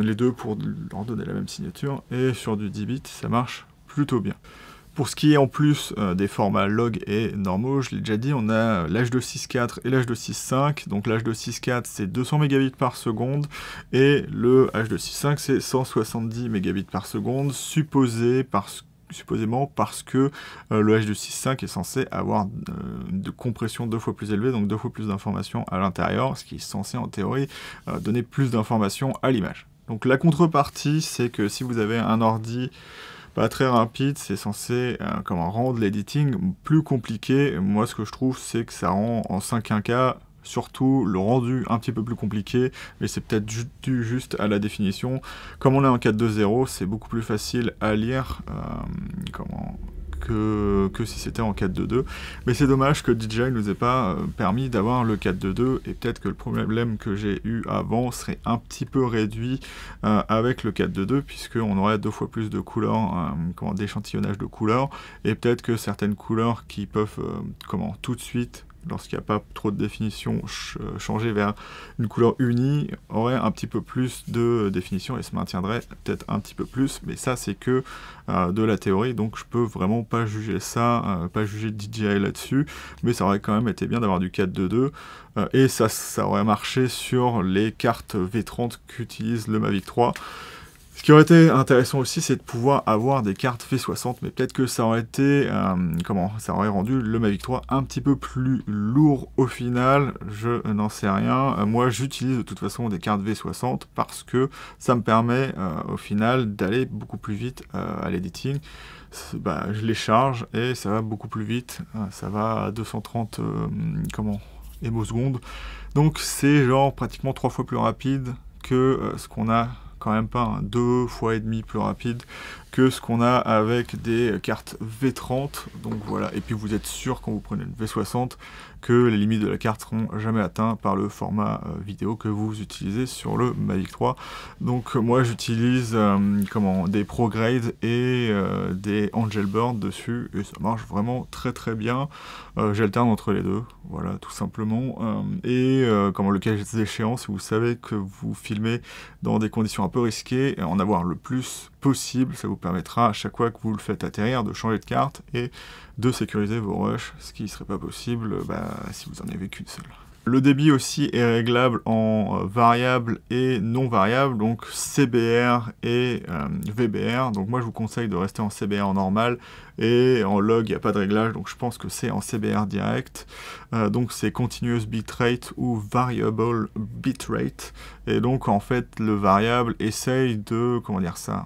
les deux pour leur donner la même signature. Et sur du 10 bits, ça marche plutôt bien. Pour ce qui est en plus des formats log et normaux, je l'ai déjà dit, on a l'H264 et l'H265. Donc l'H264, c'est 200 mégabits par seconde, et le H265, c'est 170 mégabits par seconde, supposément parce que le H265 est censé avoir de compression 2 fois plus élevée, donc 2 fois plus d'informations à l'intérieur, ce qui est censé en théorie donner plus d'informations à l'image. Donc la contrepartie, c'est que si vous avez un ordi pas très rapide, c'est censé rendre l'editing plus compliqué. Moi, ce que je trouve, c'est que ça rend en 5.1K, surtout le rendu un petit peu plus compliqué, mais c'est peut-être dû juste à la définition. Comme on est en 4.2.0, c'est beaucoup plus facile à lire que si c'était en 4.2.2, mais c'est dommage que DJI nous ait pas permis d'avoir le 4.2.2, et peut-être que le problème que j'ai eu avant serait un petit peu réduit avec le 4.2.2, puisqu'on aurait 2 fois plus de couleurs, d'échantillonnage de couleurs, et peut-être que certaines couleurs qui peuvent tout de suite lorsqu'il n'y a pas trop de définition, changer vers une couleur unie aurait un petit peu plus de définition et se maintiendrait peut-être un petit peu plus, mais ça c'est que de la théorie, donc je peux vraiment pas juger ça, pas juger DJI là-dessus, mais ça aurait quand même été bien d'avoir du 4.2.2, et ça aurait marché sur les cartes V30 qu'utilise le Mavic 3. Ce qui aurait été intéressant aussi, c'est de pouvoir avoir des cartes V60, mais peut-être que ça aurait été, ça aurait rendu le Mavic 3 un petit peu plus lourd au final, je n'en sais rien. Moi, j'utilise de toute façon des cartes V60 parce que ça me permet au final d'aller beaucoup plus vite à l'editing. Je les charge et ça va beaucoup plus vite, ça va à 230 émosecondes. Donc c'est genre pratiquement 3 fois plus rapide que ce qu'on a, quand même pas 2 fois et demi plus rapide que ce qu'on a avec des cartes V30, donc voilà, et puis vous êtes sûr quand vous prenez une V60 que les limites de la carte seront jamais atteintes par le format vidéo que vous utilisez sur le Mavic 3. Donc moi j'utilise des ProGrade et des Angelbird dessus, et ça marche vraiment très très bien. J'alterne entre les deux, voilà, tout simplement. Le cas échéant, si vous savez que vous filmez dans des conditions un peu risquées, en avoir le plus possible, ça vous permettra à chaque fois que vous le faites atterrir de changer de carte et de sécuriser vos rushs, ce qui ne serait pas possible si vous en avez qu'une seule. Le débit aussi est réglable en variable et non variable, donc CBR et VBR. Donc moi je vous conseille de rester en CBR normal, et en log il n'y a pas de réglage, donc je pense que c'est en CBR direct. Donc c'est Continuous Bitrate ou Variable Bitrate. Et donc en fait le variable essaye de,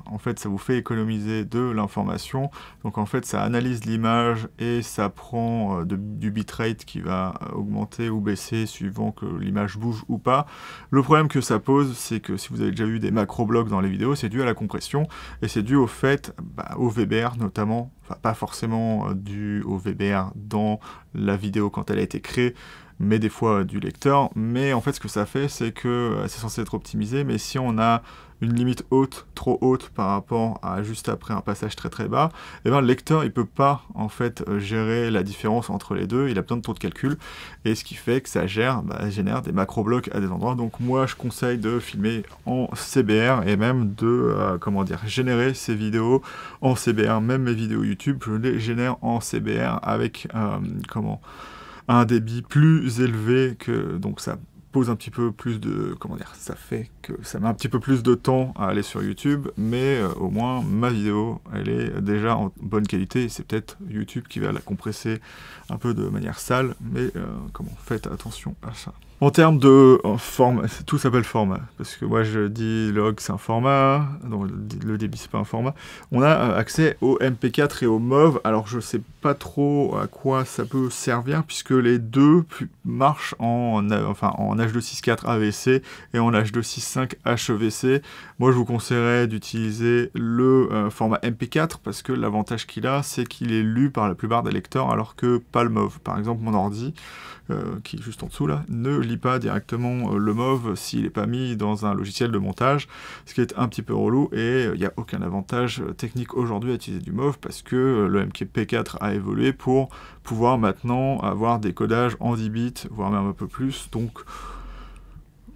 en fait ça vous fait économiser de l'information. Donc en fait ça analyse l'image et ça prend du bitrate qui va augmenter ou baisser suivant que l'image bouge ou pas. Le problème que ça pose, c'est que si vous avez déjà vu des macro-blocs dans les vidéos, c'est dû à la compression, et c'est dû au fait, au VBR notamment, enfin pas forcément dû au VBR dans la vidéo quand elle a été créée, mais des fois du lecteur. Mais en fait ce que ça fait, c'est que c'est censé être optimisé, mais si on a une limite haute, trop haute par rapport à juste après un passage très très bas, et le lecteur il peut pas en fait gérer la différence entre les deux, il a besoin de trop de calculs, et ce qui fait que ça génère des macro-blocs à des endroits. Donc moi je conseille de filmer en CBR et même de générer ces vidéos en CBR. Même mes vidéos YouTube, je les génère en CBR avec un débit plus élevé, que donc ça pose un petit peu plus de, ça fait que ça met un petit peu plus de temps à aller sur YouTube, mais au moins ma vidéo elle est déjà en bonne qualité, et c'est peut-être YouTube qui va la compresser un peu de manière sale, mais faites attention à ça. En termes de format, tout s'appelle format, parce que moi je dis log c'est un format, donc le débit c'est pas un format. On a accès au MP4 et au MOV, alors je sais pas trop à quoi ça peut servir, puisque les deux marchent en H.264 AVC et en H.265 HEVC. Moi je vous conseillerais d'utiliser le format MP4, parce que l'avantage qu'il a, c'est qu'il est lu par la plupart des lecteurs, alors que pas le MOV. Par exemple mon ordi, qui est juste en dessous là, ne lit pas directement le MOV s'il n'est pas mis dans un logiciel de montage, ce qui est un petit peu relou, et il n'y a aucun avantage technique aujourd'hui à utiliser du MOV, parce que le MP4 a évolué pour pouvoir maintenant avoir des codages en 10 bits, voire même un peu plus, donc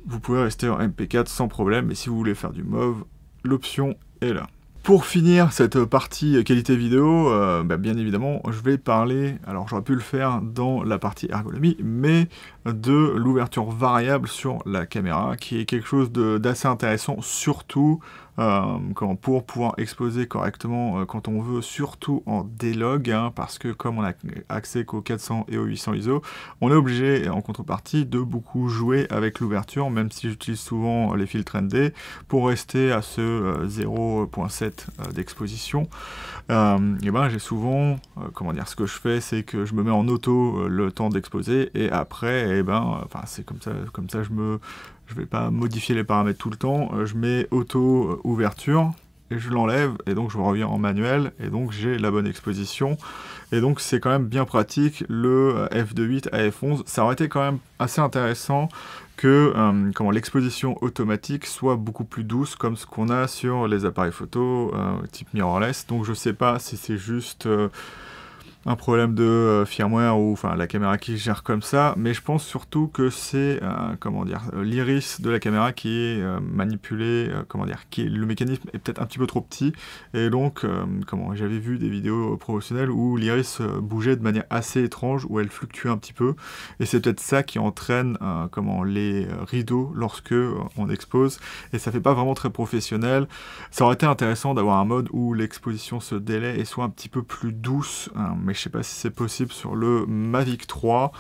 vous pouvez rester en MP4 sans problème, et si vous voulez faire du MOV, l'option est là. Pour finir cette partie qualité vidéo, bien évidemment, je vais parler, alors j'aurais pu le faire dans la partie ergonomie, mais de l'ouverture variable sur la caméra, qui est quelque chose d'assez intéressant, surtout pour pouvoir exposer correctement quand on veut, surtout en D-Log, parce que comme on a accès qu'aux 400 et aux 800 ISO, on est obligé en contrepartie de beaucoup jouer avec l'ouverture, même si j'utilise souvent les filtres ND pour rester à ce 0.7 d'exposition. J'ai souvent, ce que je fais, c'est que je me mets en auto le temps d'exposer, et après, c'est comme ça je vais pas modifier les paramètres tout le temps, je mets auto ouverture et je l'enlève, et donc je reviens en manuel, et donc j'ai la bonne exposition, et donc c'est quand même bien pratique. Le f2.8 à f11, ça aurait été quand même assez intéressant que l'exposition automatique soit beaucoup plus douce, comme ce qu'on a sur les appareils photo type mirrorless. Donc je sais pas si c'est juste un problème de firmware ou enfin la caméra qui gère comme ça, mais je pense surtout que c'est comment dire, l'iris de la caméra qui est manipulé, comment dire, le mécanisme est peut-être un petit peu trop petit, et donc comment j'avais vu des vidéos promotionnelles où l'iris bougeait de manière assez étrange, où elle fluctuait un petit peu, et c'est peut-être ça qui entraîne comment les rideaux lorsque on expose, et ça fait pas vraiment très professionnel. Ça aurait été intéressant d'avoir un mode où l'exposition se délaie et soit un petit peu plus douce, mais je sais pas si c'est possible sur le Mavic 3.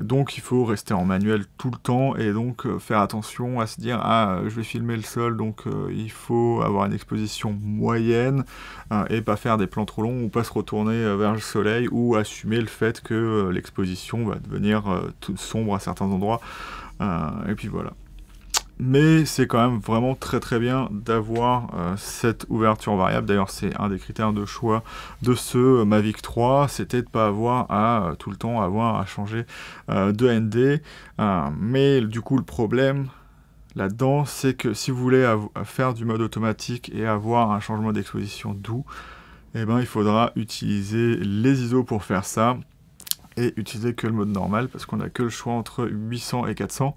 Donc il faut rester en manuel tout le temps et donc faire attention à se dire je vais filmer le sol, donc il faut avoir une exposition moyenne et pas faire des plans trop longs ou pas se retourner vers le soleil ou assumer le fait que l'exposition va devenir toute sombre à certains endroits. Et puis voilà. Mais c'est quand même vraiment très très bien d'avoir cette ouverture variable. D'ailleurs, c'est un des critères de choix de ce Mavic 3, c'était de ne pas avoir à tout le temps avoir à changer de ND. Mais du coup, le problème là-dedans, c'est que si vous voulez faire du mode automatique et avoir un changement d'exposition doux, eh ben, il faudra utiliser les ISO pour faire ça et utiliser que le mode normal parce qu'on n'a que le choix entre 800 et 400.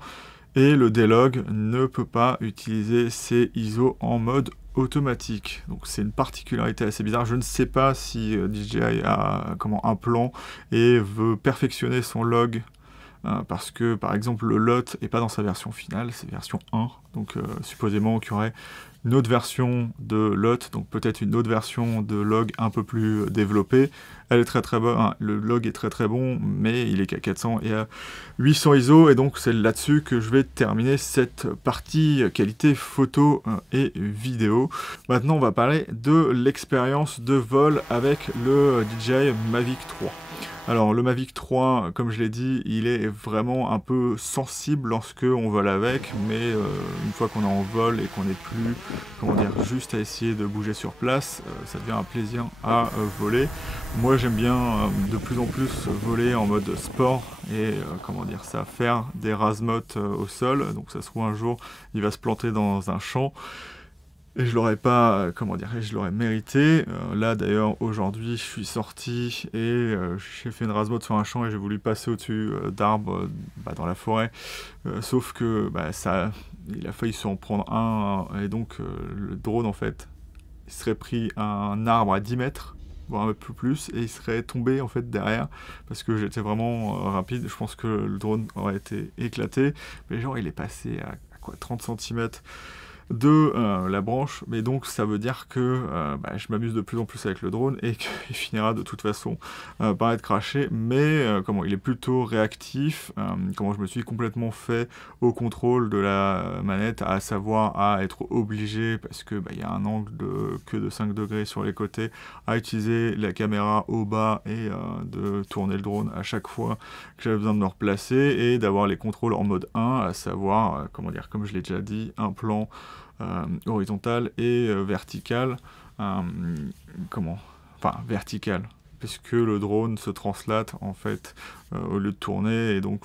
Et le D-Log ne peut pas utiliser ces ISO en mode automatique. Donc c'est une particularité assez bizarre. Je ne sais pas si DJI a un plan et veut perfectionner son log parce que par exemple le LOT n'est pas dans sa version finale, c'est version 1. Donc supposément qu'il y aurait une autre version de LOT, donc peut-être une autre version de log un peu plus développée. Elle est très très bonne, le log est très très bon, mais il est qu'à 400 et à 800 ISO, et donc c'est là-dessus que je vais terminer cette partie qualité photo et vidéo. Maintenant on va parler de l'expérience de vol avec le DJI Mavic 3. Alors le Mavic 3, comme je l'ai dit, il est vraiment un peu sensible lorsque on vole avec, mais une fois qu'on est en vol et qu'on n'est plus, comment dire, juste à essayer de bouger sur place, ça devient un plaisir à voler. Moi j'aime bien de plus en plus voler en mode sport et comment dire ça, faire des rasemotes au sol, donc ça se trouve un jour il va se planter dans un champ. Et je l'aurais pas, comment dire, je l'aurais mérité. Là d'ailleurs aujourd'hui je suis sorti et j'ai fait une rasemote sur un champ et j'ai voulu passer au-dessus d'arbres dans la forêt. Sauf que il a failli s'en prendre un et donc le drone en fait, il serait pris un arbre à 10 mètres, voire un peu plus, et il serait tombé en fait derrière parce que j'étais vraiment rapide. Je pense que le drone aurait été éclaté, mais genre il est passé à quoi, 30 cm de la branche, mais donc ça veut dire que je m'amuse de plus en plus avec le drone et qu'il finira de toute façon par être crashé, mais il est plutôt réactif, comment je me suis complètement fait au contrôle de la manette, à savoir à être obligé, parce que il y a un angle que de 5 degrés sur les côtés, à utiliser la caméra au bas et de tourner le drone à chaque fois que j'avais besoin de me replacer, et d'avoir les contrôles en mode 1, à savoir, comme je l'ai déjà dit, un plan horizontal et vertical, vertical, puisque le drone se translate en fait au lieu de tourner, et donc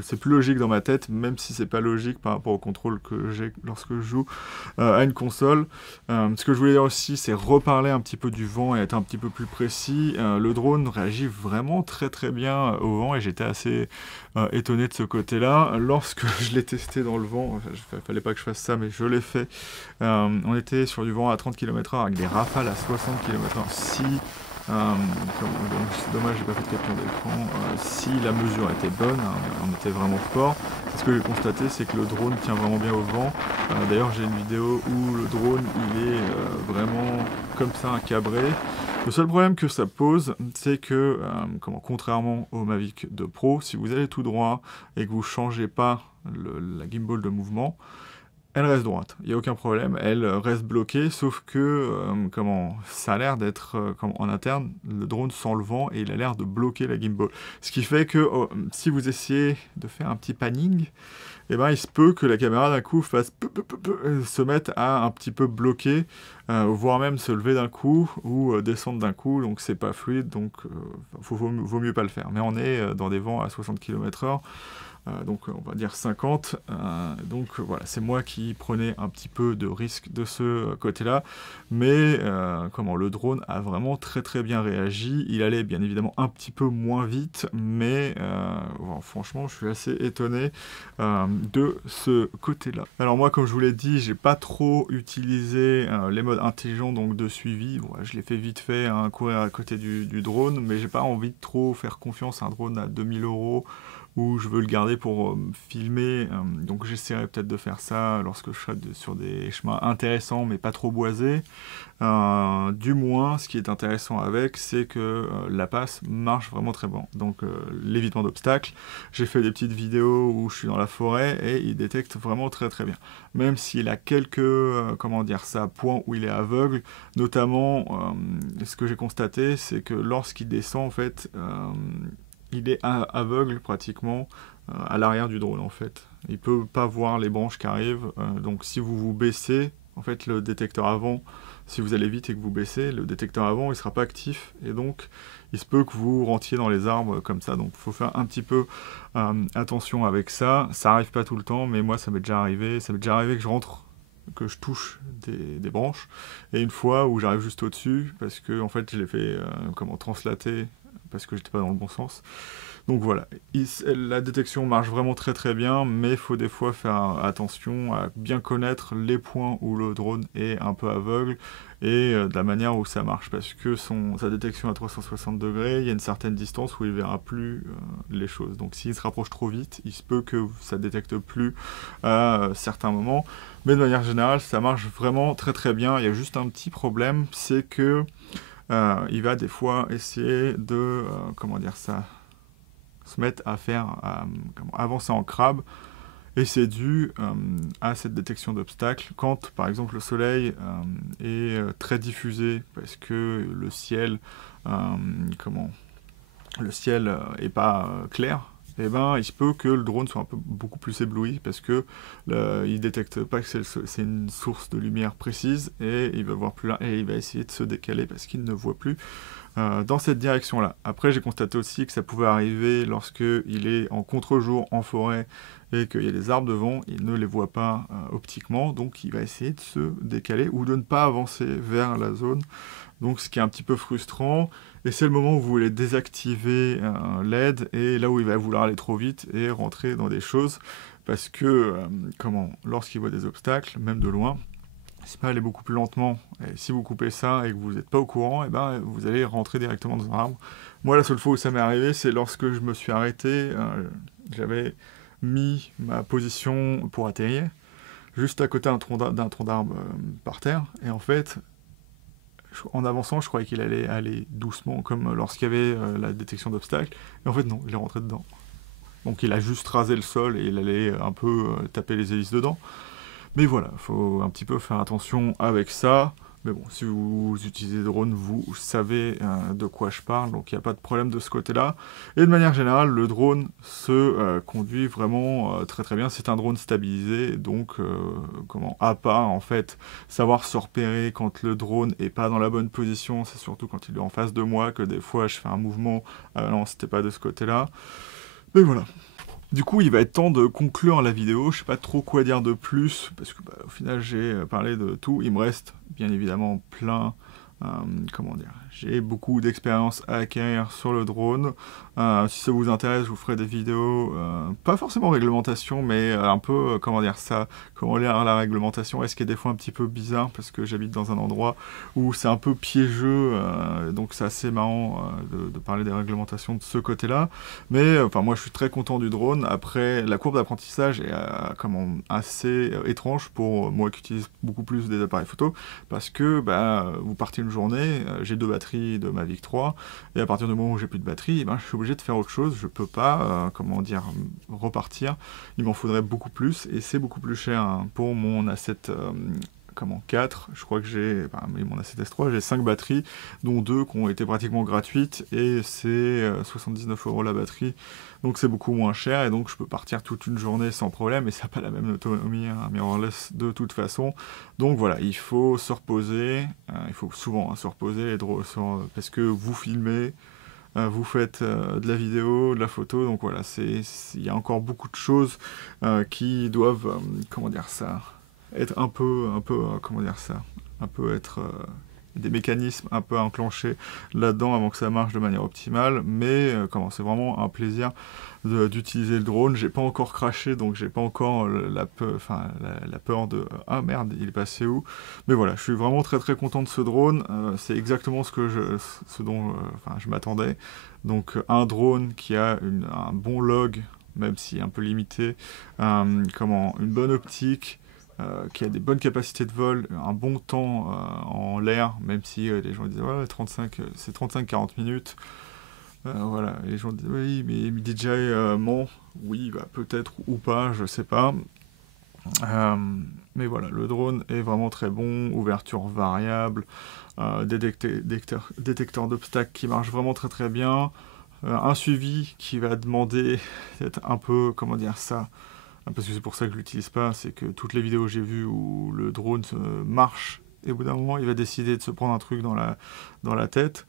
c'est plus logique dans ma tête, même si c'est pas logique par rapport au contrôle que j'ai lorsque je joue à une console. Ce que je voulais dire aussi, c'est reparler un petit peu du vent et être un petit peu plus précis. Le drone réagit vraiment très très bien au vent, et j'étais assez étonné de ce côté-là. Lorsque je l'ai testé dans le vent, fallait pas que je fasse ça, mais je l'ai fait. On était sur du vent à 30 km/h avec des rafales à 60 km/h. C'est dommage, j'ai pas fait de capture d'écran. Si la mesure était bonne, on était vraiment fort. Ce que j'ai constaté, c'est que le drone tient vraiment bien au vent. D'ailleurs, j'ai une vidéo où le drone il est vraiment comme ça, cabré. Le seul problème que ça pose, c'est que, contrairement au Mavic 2 Pro, si vous allez tout droit et que vous changez pas la gimbal de mouvement, elle reste droite, il n'y a aucun problème, elle reste bloquée, sauf que, ça a l'air d'être, en interne, le drone sent le vent et il a l'air de bloquer la gimbal. Ce qui fait que, si vous essayez de faire un petit panning, il se peut que la caméra d'un coup fasse se mette à un petit peu bloquer, voire même se lever d'un coup ou descendre d'un coup, donc c'est pas fluide, donc vaut mieux pas le faire. Mais on est dans des vents à 60 km/h. donc on va dire 50. Donc voilà, c'est moi qui prenais un petit peu de risque de ce côté-là, mais le drone a vraiment très très bien réagi. Il allait bien évidemment un petit peu moins vite, mais franchement je suis assez étonné de ce côté-là. Alors moi, comme je vous l'ai dit, j'ai pas trop utilisé les modes intelligents donc de suivi. Bon, je l'ai fait vite fait, courir à côté du drone, mais j'ai pas envie de trop faire confiance à un drone à 2000 € où je veux le garder pour filmer, donc j'essaierai peut-être de faire ça lorsque je serai sur des chemins intéressants mais pas trop boisés. Du moins, ce qui est intéressant avec, c'est que la passe marche vraiment très bien. Donc l'évitement d'obstacles, j'ai fait des petites vidéos où je suis dans la forêt et il détecte vraiment très très bien. Même s'il a quelques, points où il est aveugle, notamment ce que j'ai constaté, c'est que lorsqu'il descend, en fait, il est aveugle pratiquement à l'arrière du drone en fait. Il peut pas voir les branches qui arrivent, donc si vous vous baissez, en fait le détecteur avant, si vous allez vite et que vous baissez, le détecteur avant il sera pas actif et donc il se peut que vous rentriez dans les arbres comme ça. Donc il faut faire un petit peu attention avec ça. Ça arrive pas tout le temps, mais moi ça m'est déjà arrivé. Ça m'est déjà arrivé que je rentre, que je touche des branches, et une fois où j'arrive juste au-dessus, parce que en fait je l'ai fait translater, parce que j'étais pas dans le bon sens. Donc voilà, la détection marche vraiment très très bien, mais il faut des fois faire attention à bien connaître les points où le drone est un peu aveugle et de la manière où ça marche, parce que sa détection à 360 degrés, il y a une certaine distance où il verra plus les choses. Donc s'il se rapproche trop vite, il se peut que ça détecte plus à certains moments, mais de manière générale, ça marche vraiment très très bien. Il y a juste un petit problème, c'est que il va des fois essayer de, se mettre à avancer en crabe, et c'est dû à cette détection d'obstacles. Quand, par exemple, le soleil est très diffusé, parce que le ciel, est pas clair, eh ben, il se peut que le drone soit beaucoup plus ébloui parce que il détecte pas que c'est une source de lumière précise et il va voir plus loin et il va essayer de se décaler parce qu'il ne voit plus dans cette direction-là. Après, j'ai constaté aussi que ça pouvait arriver lorsque il est en contre-jour en forêt et qu'il y a des arbres devant, il ne les voit pas optiquement, donc il va essayer de se décaler ou de ne pas avancer vers la zone. Donc ce qui est un petit peu frustrant, et c'est le moment où vous voulez désactiver l'aide, et là où il va vouloir aller trop vite et rentrer dans des choses, parce que lorsqu'il voit des obstacles, même de loin, s'il peut aller beaucoup plus lentement, et si vous coupez ça et que vous n'êtes pas au courant, et ben vous allez rentrer directement dans un arbre. Moi, la seule fois où ça m'est arrivé, c'est lorsque je me suis arrêté, j'avais mis ma position pour atterrir, juste à côté d'un tronc d'arbre par terre, et en fait, en avançant, je croyais qu'il allait aller doucement, comme lorsqu'il y avait la détection d'obstacles, et en fait non, il est rentré dedans. Donc il a juste rasé le sol et il allait un peu taper les hélices dedans. Mais voilà, il faut un petit peu faire attention avec ça. Mais bon, si vous utilisez drone, vous savez de quoi je parle, donc il n'y a pas de problème de ce côté-là. Et de manière générale, le drone se conduit vraiment très très bien. C'est un drone stabilisé, donc à part en fait savoir se repérer quand le drone est pas dans la bonne position, c'est surtout quand il est en face de moi que des fois je fais un mouvement. Non, c'était pas de ce côté-là. Mais voilà. Du coup, il va être temps de conclure la vidéo. Je sais pas trop quoi dire de plus, parce que au final, j'ai parlé de tout. Il me reste bien évidemment plein, j'ai beaucoup d'expérience à acquérir sur le drone. Si ça vous intéresse, je vous ferai des vidéos, pas forcément réglementation, mais un peu, comment lire la réglementation. Est-ce qu'il y a des fois un petit peu bizarre, parce que j'habite dans un endroit où c'est un peu piégeux, donc c'est assez marrant de parler des réglementations de ce côté-là. Mais moi, je suis très content du drone. Après, la courbe d'apprentissage est assez étrange pour moi qui utilise beaucoup plus des appareils photo, parce que vous partez une journée, j'ai 2 batteries de Mavic 3, et à partir du moment où j'ai plus de batterie, je suis obligé de faire autre chose. Je peux pas, repartir. Il m'en faudrait beaucoup plus, et c'est beaucoup plus cher pour mon A7 4, je crois que j'ai, mon A7 S3, j'ai 5 batteries, dont 2 qui ont été pratiquement gratuites, et c'est 79 € la batterie, donc c'est beaucoup moins cher, et donc je peux partir toute une journée sans problème, et ça n'a pas la même autonomie, un mirrorless de toute façon. Donc voilà, il faut se reposer, il faut souvent se reposer, parce que vous filmez, vous faites de la vidéo, de la photo, donc voilà, il y a encore beaucoup de choses qui doivent, comment dire ça, être un peu, comment dire ça, un peu être des mécanismes un peu enclenchés là-dedans avant que ça marche de manière optimale, mais c'est vraiment un plaisir d'utiliser le drone. J'ai pas encore craché, donc j'ai pas encore la peur de ah merde, il est passé où. Mais voilà, je suis vraiment très très content de ce drone. C'est exactement ce dont je m'attendais. Donc un drone qui a un bon log, même si un peu limité, une bonne optique, qui a des bonnes capacités de vol, un bon temps en l'air, même si les gens disent ouais, c'est 35-40 minutes. Voilà, les gens disent oui, mais DJI ment, oui, bah, peut-être ou pas, je sais pas. Mais voilà, le drone est vraiment très bon, ouverture variable, détecteur d'obstacles qui marche vraiment très très bien, un suivi qui va demander d'être un peu, comment dire ça, parce que c'est pour ça que je l'utilise pas, c'est que toutes les vidéos que j'ai vues où le drone marche, et au bout d'un moment il va décider de se prendre un truc dans la tête.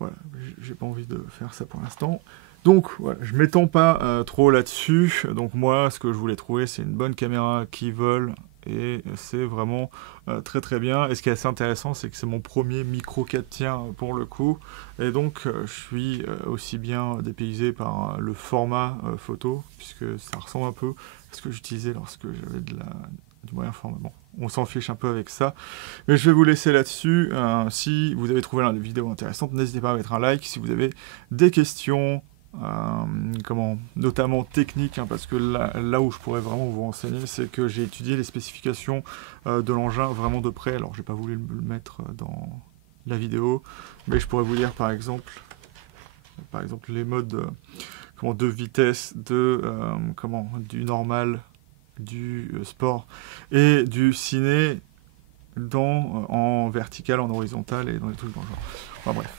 Voilà, j'ai pas envie de faire ça pour l'instant. Donc voilà, je m'étends pas trop là-dessus. Donc moi, ce que je voulais trouver, c'est une bonne caméra qui vole, et c'est vraiment très très bien. Et ce qui est assez intéressant, c'est que c'est mon premier micro 4 tiers pour le coup, et donc je suis aussi bien dépaysé par le format photo, puisque ça ressemble un peu à ce que j'utilisais lorsque j'avais du moyen format. Bon, on s'en fiche un peu avec ça, mais je vais vous laisser là-dessus. Si vous avez trouvé la vidéo intéressante, n'hésitez pas à mettre un like. Si vous avez des questions, notamment techniques, parce que là où je pourrais vraiment vous renseigner, c'est que j'ai étudié les spécifications de l'engin vraiment de près. Alors j'ai pas voulu le mettre dans la vidéo, mais je pourrais vous dire par exemple les modes de vitesse du normal, du sport et du ciné en vertical, en horizontal et dans les trucs dans le genre. Enfin bref.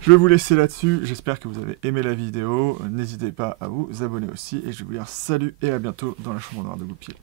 Je vais vous laisser là-dessus, j'espère que vous avez aimé la vidéo, n'hésitez pas à vous abonner aussi, et je vais vous dire salut et à bientôt dans la chambre noire de Goupil.